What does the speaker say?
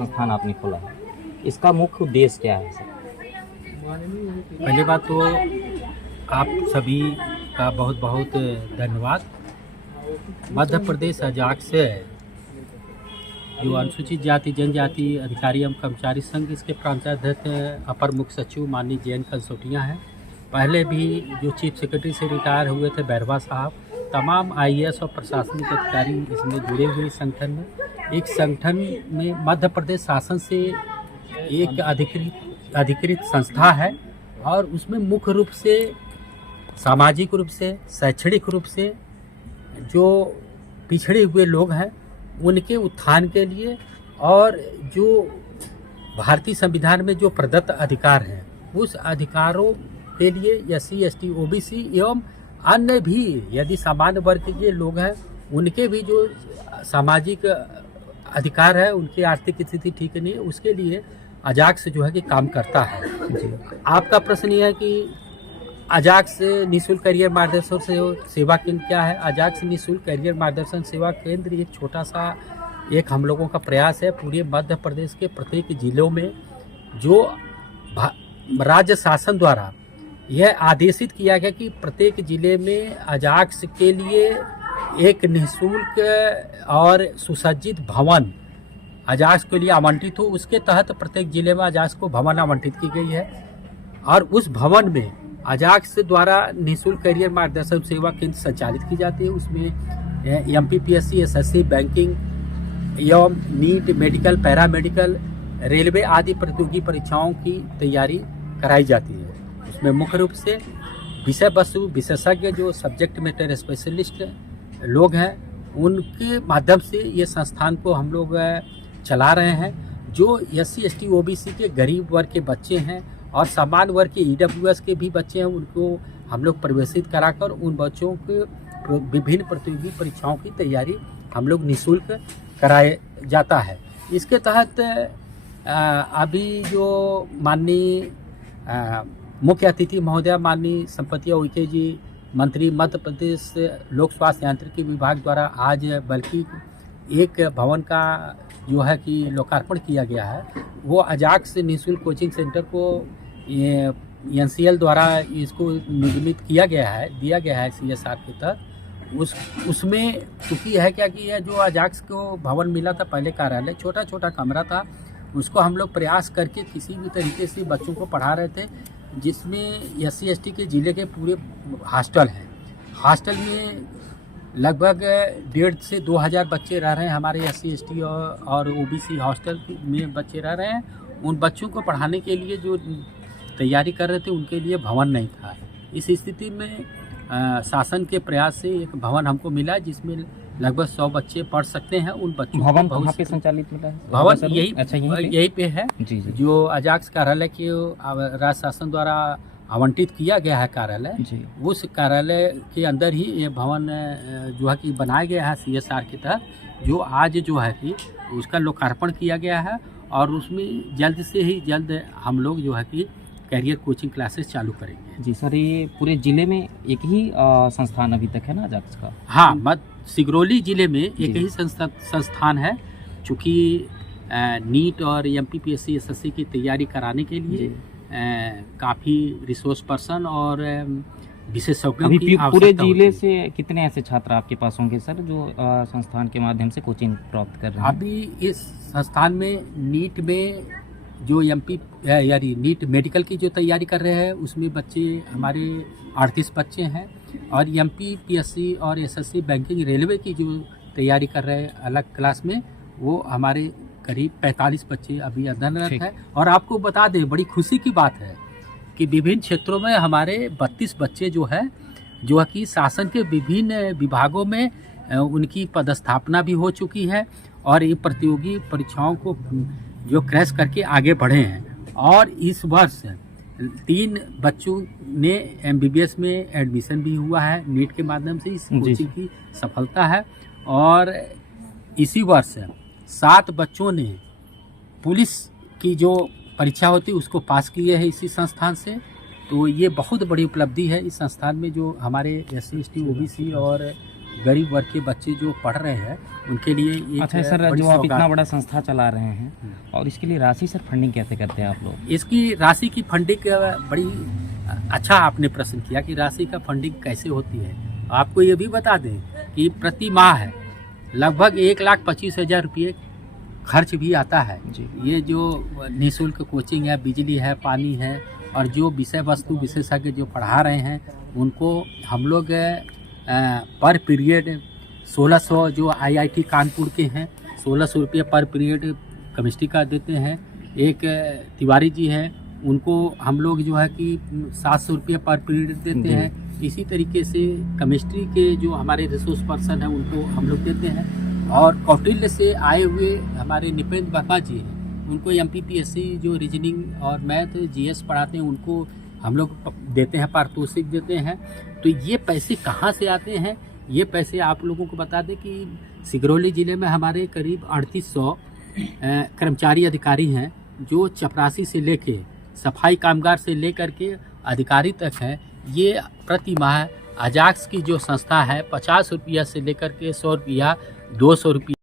संस्थान आपने खोला है, इसका मुख्य उद्देश्य क्या है सर? पहली बात तो आप सभी का बहुत बहुत धन्यवाद। मध्य प्रदेश अजाक्स से जो अनुसूचित जाति जनजाति अधिकारी एवं कर्मचारी संघ, इसके प्रांताध्यक्ष अपर मुख्य सचिव माननीय जयंत कंसोटिया हैं। पहले भी जो चीफ सेक्रेटरी से रिटायर हुए थे बैरवा साहब, तमाम आईएएस और प्रशासनिक अधिकारी इसमें जुड़े हुए संगठन में। एक संगठन में मध्य प्रदेश शासन से एक अधिकृत संस्था है और उसमें मुख्य रूप से सामाजिक रूप से, शैक्षणिक रूप से जो पिछड़े हुए लोग हैं उनके उत्थान के लिए और जो भारतीय संविधान में जो प्रदत्त अधिकार हैं उस अधिकारों के लिए SC ST OBC एवं अन्य भी यदि सामान्य वर्ग के लोग हैं उनके भी जो सामाजिक अधिकार है, उनकी आर्थिक स्थिति ठीक नहीं है, उसके लिए अजाक्स जो है कि काम करता है। जी, आपका प्रश्न ये है कि अजाक्स निःशुल्क करियर मार्गदर्शन सेवा केंद्र क्या है? अजाक्स निःशुल्क करियर मार्गदर्शन सेवा केंद्र एक छोटा सा एक हम लोगों का प्रयास है पूरे मध्य प्रदेश के प्रत्येक जिलों में, जो राज्य शासन द्वारा यह आदेशित किया गया कि प्रत्येक जिले में अजाक्स के लिए एक निःशुल्क और सुसज्जित भवन अजाक्स के लिए आवंटित हो। उसके तहत प्रत्येक जिले में अजाक्स को भवन आवंटित की गई है और उस भवन में अजाक्स द्वारा निःशुल्क करियर मार्गदर्शन सेवा केंद्र संचालित की जाती है। उसमें MPPSC, SSC, बैंकिंग एवं नीट, मेडिकल, पैरामेडिकल, रेलवे आदि प्रतियोगी परीक्षाओं की तैयारी कराई जाती है। उसमें मुख्य रूप से विषय वस्तु विशेषज्ञ जो सब्जेक्ट मैटर स्पेशलिस्ट लोग हैं उनके माध्यम से ये संस्थान को हम लोग चला रहे हैं। जो SC ST OBC के गरीब वर्ग के बच्चे हैं और सामान्य वर्ग के EWS के भी बच्चे हैं, उनको हम लोग प्रवेशित कराकर उन बच्चों को विभिन्न प्रतियोगी परीक्षाओं की तैयारी हम लोग निःशुल्क कराया जाता है। इसके तहत अभी जो माननीय मुख्य अतिथि महोदया माननीय संपत्ति उइके जी मंत्री मध्य प्रदेश लोक स्वास्थ्य यांत्रिकी विभाग द्वारा आज बल्कि एक भवन का जो है कि लोकार्पण किया गया है। वो अजाक्स निःशुल्क कोचिंग सेंटर को NCL द्वारा इसको निर्मित किया गया है, दिया गया है CSR के तहत। उसमें चूँकि है क्या कि यह जो अजाक्स को भवन मिला था, पहले कार्यालय छोटा छोटा कमरा था, उसको हम लोग प्रयास करके किसी भी तरीके से बच्चों को पढ़ा रहे थे, जिसमें SC ST के ज़िले के पूरे हॉस्टल हैं। हॉस्टल में लगभग 1,500 से 2,000 बच्चे रह रहे हैं। हमारे SC ST और OBC हॉस्टल में बच्चे रह रहे हैं। उन बच्चों को पढ़ाने के लिए जो तैयारी कर रहे थे उनके लिए भवन नहीं था। इस स्थिति में शासन के प्रयास से एक भवन हमको मिला जिसमें लगभग 100 बच्चे पढ़ सकते हैं। उन बच्चों भवन कहाँ पे संचालित मिला है? भवन यही पे है। जी। जो अजाक्स कार्यालय के राज्य शासन द्वारा आवंटित किया गया है कार्यालय, उस कार्यालय के अंदर ही ये भवन जो है कि बनाया गया है CSR के तहत, जो आज जो है कि उसका लोकार्पण किया गया है और उसमें जल्द से ही जल्द हम लोग जो है कि कैरियर कोचिंग क्लासेस चालू करेंगे। जी सर, ये पूरे ज़िले में एक ही संस्थान अभी तक है ना अजाक्स का? हाँ, सिगरौली ज़िले में एक ही संस्थान है। चूँकि नीट और MPPSC SSC की तैयारी कराने के लिए काफ़ी रिसोर्स पर्सन और विशेषज्ञों की पूरे जिले से कितने ऐसे छात्र आपके पास होंगे सर जो संस्थान के माध्यम से कोचिंग प्राप्त कर रहे हैं? अभी इस संस्थान में नीट में जो यानी नीट मेडिकल की जो तैयारी कर रहे हैं उसमें बच्चे हमारे 38 बच्चे हैं और MPPSC और SSC बैंकिंग रेलवे की जो तैयारी कर रहे हैं अलग क्लास में, वो हमारे करीब 45 बच्चे अभी अध्ययनरत हैं। और आपको बता दें, बड़ी खुशी की बात है कि विभिन्न क्षेत्रों में हमारे 32 बच्चे जो है कि शासन के विभिन्न विभागों में उनकी पदस्थापना भी हो चुकी है और ये प्रतियोगी परीक्षाओं को जो क्रैश करके आगे बढ़े हैं। और इस वर्ष 3 बच्चों ने MBBS में एडमिशन भी हुआ है नीट के माध्यम से। इस कोचिंग की सफलता है। और इसी वर्ष 7 बच्चों ने पुलिस की जो परीक्षा होती है उसको पास किए हैं इसी संस्थान से। तो ये बहुत बड़ी उपलब्धि है इस संस्थान में, जो हमारे SC ST OBC और गरीब वर्ग के बच्चे जो पढ़ रहे हैं उनके लिए एक अच्छा सर, बड़ी जो आप सौगात इतना है। बड़ा संस्था चला रहे हैं और इसके लिए राशि सर फंडिंग कैसे करते हैं आप लोग? इसकी राशि की फंडिंग बड़ी अच्छा आपने प्रश्न किया कि राशि का फंडिंग कैसे होती है। आपको ये भी बता दें कि प्रति माह है लगभग 1,25,000 रुपये खर्च भी आता है जी। ये ये जो निःशुल्क कोचिंग है, बिजली है, पानी है और जो विषय वस्तु विशेषज्ञ जो पढ़ा रहे हैं उनको हम लोग पर पीरियड 1600 जो IIT कानपुर के हैं 1600 रुपये पर पीरियड केमिस्ट्री का देते हैं। एक तिवारी जी हैं उनको हम लोग जो है कि 700 रुपये पर पीरियड देते जी। हैं। इसी तरीके से केमिस्ट्री के जो हमारे रिसोर्स पर्सन हैं उनको हम लोग देते हैं। और कौटिल्य से आए हुए हमारे निपेंद्र वर्मा जी हैं उनको MPPSC जो रीजनिंग और मैथ GS पढ़ाते हैं उनको हम लोग देते हैं, पारितोषिक देते हैं। तो ये पैसे कहाँ से आते हैं? ये पैसे आप लोगों को बता दें कि सिगरौली ज़िले में हमारे करीब 3800 कर्मचारी अधिकारी हैं जो चपरासी से लेके सफाई कामगार से लेकर के अधिकारी तक हैं। ये प्रति माह अजाक्स की जो संस्था है 50 रुपया से लेकर के 100 रुपया 200 रुपया